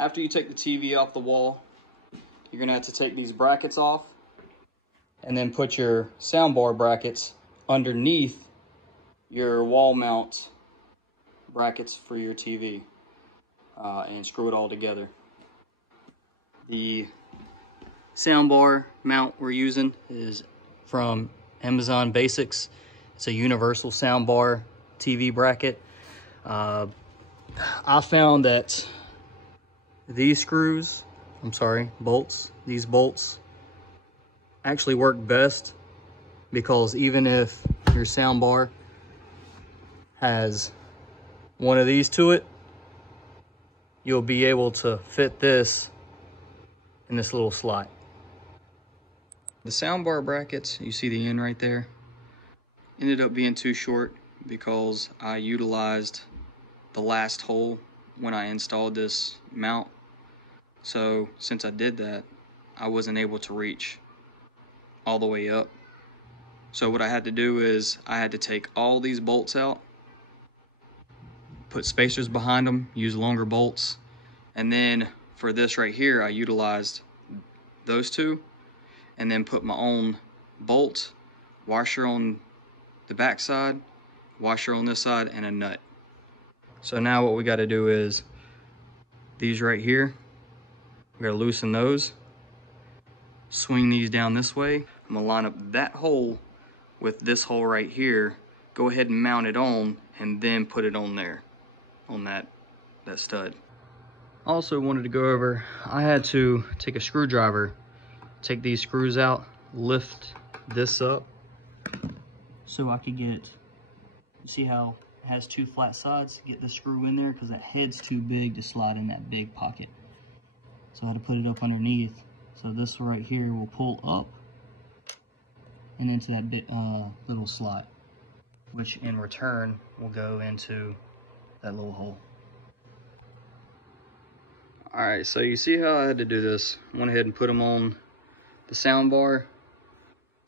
After you take the TV off the wall, you're gonna have to take these brackets off and then put your soundbar brackets underneath your wall mount brackets for your TV and screw it all together. The soundbar mount we're using is from Amazon Basics. It's a universal soundbar TV bracket. I found that these bolts actually work best, because even if your soundbar has one of these to it, you'll be able to fit this in this little slot. The soundbar brackets, you see the end right there, ended up being too short because I utilized the last hole when I installed this mount. So since I did that, I wasn't able to reach all the way up. So what I had to do is I had to take all these bolts out, put spacers behind them, use longer bolts, and then for this right here I utilized those two, and then put my own bolt, washer on the back side, washer on this side, and a nut. So now what we got to do is these right here, we got to loosen those, swing these down this way. I'm gonna line up that hole with this hole right here, go ahead and mount it on, and then put it on there, on that stud. Also wanted to go over, I had to take a screwdriver, take these screws out, lift this up so I could get, you see how it has two flat sides, get the screw in there because that head's too big to slide in that big pocket. So I had to put it up underneath. So this right here will pull up and into that big, little slot, which in return will go into that little hole. All right, so you see how I had to do this. I went ahead and put them on the sound bar,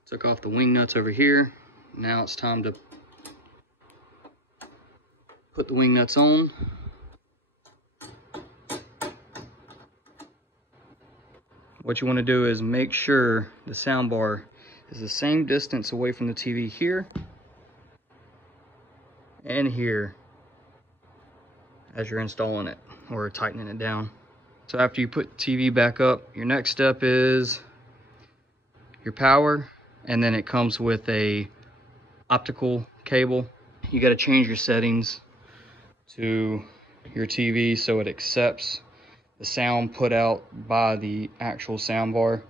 took off the wing nuts over here. Now it's time to put the wing nuts on. What you want to do is make sure the sound bar is the same distance away from the TV here and here as you're installing it or tightening it down. So after you put the TV back up, your next step is your power, and then it comes with a optical cable. You got to change your settings to your TV so it accepts the sound put out by the actual sound bar,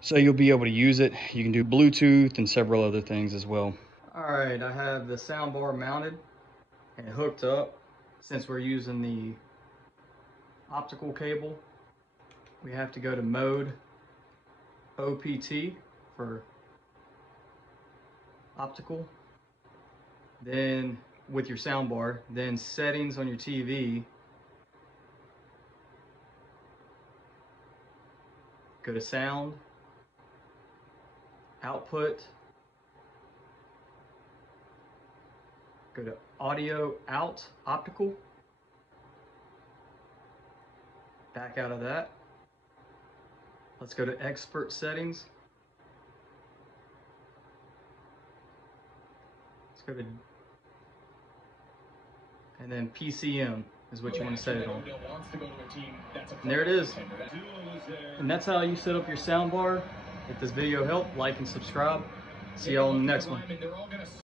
so you'll be able to use it. You can do Bluetooth and several other things as well. All right, I have the sound bar mounted and hooked up. Since we're using the optical cable, we have to go to mode OPT for optical, then with your sound bar, then settings on your TV, go to sound, output, go to audio out, optical, back out of that. Let's go to expert settings. Let's go to, and then PCM is what you want to set it on. And there it is. And that's how you set up your soundbar. If this video helped, like and subscribe. See y'all in the next one.